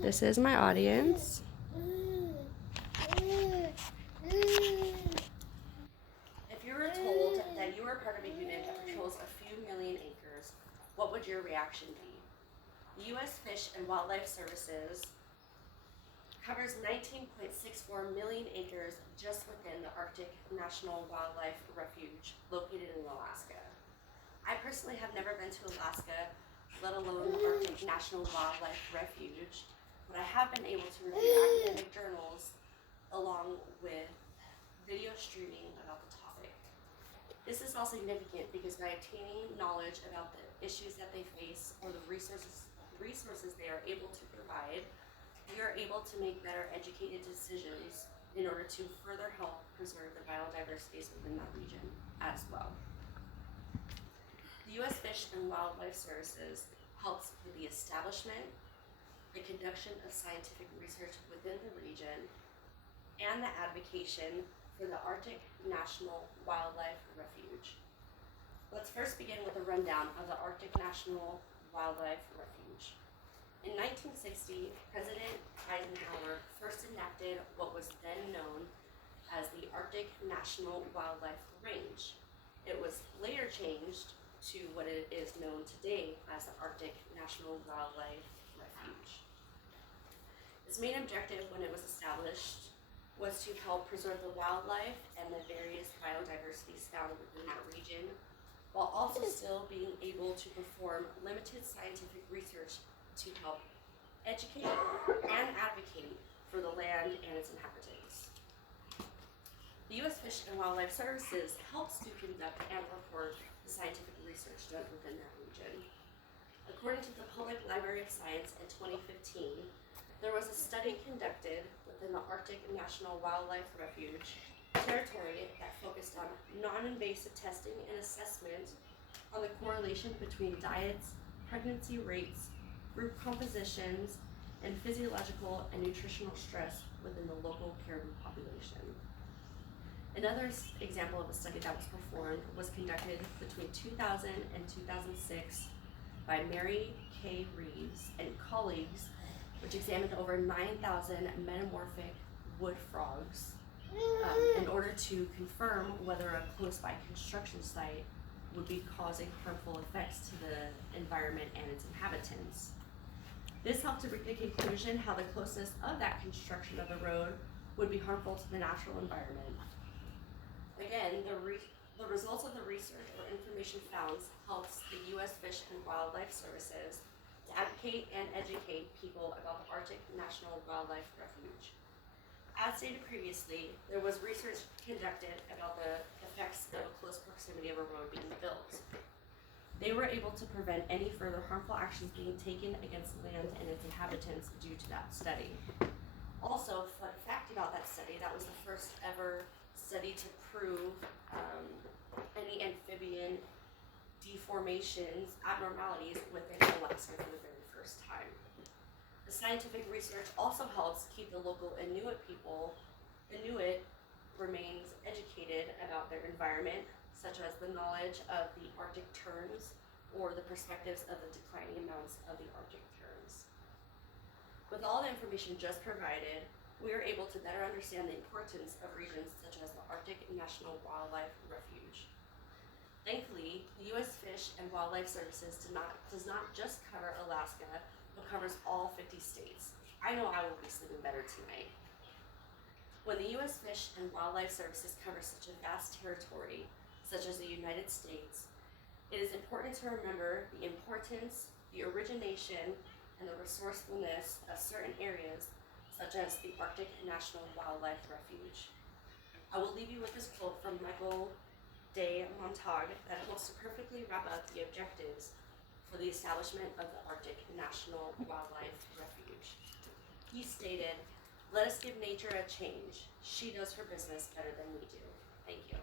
This is my audience. If you were told that you were part of a unit that patrols a few million acres, what would your reaction be? The U.S. Fish and Wildlife Services covers 19.64 million acres just within the Arctic National Wildlife Refuge located in Alaska. I personally have never been to Alaska, let alone the Arctic National Wildlife Refuge, but I have been able to review academic journals along with video streaming about the topic. This is all significant because by obtaining knowledge about the issues that they face or the resources they are able to provide, we are able to make better educated decisions in order to further help preserve the biodiversities within that region as well. The U.S. Fish and Wildlife Services helps with the establishment, the conduction of scientific research within the region, and the advocacy for the Arctic National Wildlife Refuge. Let's first begin with a rundown of the Arctic National Wildlife Refuge. In 1960, President Eisenhower first enacted what was then known as the Arctic National Wildlife Range. It was later changed to what it is known today as the Arctic National Wildlife Refuge. Its main objective when it was established was to help preserve the wildlife and the various biodiversities found within that region, while also still being able to perform limited scientific research to help educate and advocate for the land and its inhabitants. The U.S. Fish and Wildlife Services helps to conduct and report the scientific research done within that region. According to the Public Library of Science in 2015, there was a study conducted within the Arctic National Wildlife Refuge territory that focused on non-invasive testing and assessment on the correlation between diets, pregnancy rates, group compositions, and physiological and nutritional stress within the local caribou population. Another example of a study that was performed was conducted between 2000 and 2006 by Mary K. Reeves and colleagues, which examined over 9,000 metamorphic wood frogs in order to confirm whether a close-by construction site would be causing harmful effects to the environment and its inhabitants. This helped to bring to conclusion how the closeness of that construction of the road would be harmful to the natural environment. Again, the results of the research or information found helps the U.S. Fish and Wildlife Services to advocate and educate people about the Arctic National Wildlife Refuge. As stated previously, there was research conducted about the effects of a close proximity of a road being built. They were able to prevent any further harmful actions being taken against land and its inhabitants due to that study. Also, fun fact about that study, that was the first ever study to prove any amphibian deformations, abnormalities within Alaska for the very first time. The scientific research also helps keep the local Inuit remains educated about their environment, such as the knowledge of the Arctic terns or the perspectives of the declining amounts of the Arctic terns. With all the information just provided, we are able to better understand the importance of regions such as the Arctic National Wildlife Refuge. Thankfully, the U.S. Fish and Wildlife Services does not just cover Alaska, but covers all 50 states. I know I will be sleeping better tonight. When the U.S. Fish and Wildlife Services covers such a vast territory, such as the United States, it is important to remember the importance, the origination, and the resourcefulness of certain areas, such as the Arctic National Wildlife Refuge. I will leave you with this quote from Michael de Montague that helps to perfectly wrap up the objectives for the establishment of the Arctic National Wildlife Refuge. He stated, "Let us give nature a change. She does her business better than we do." Thank you.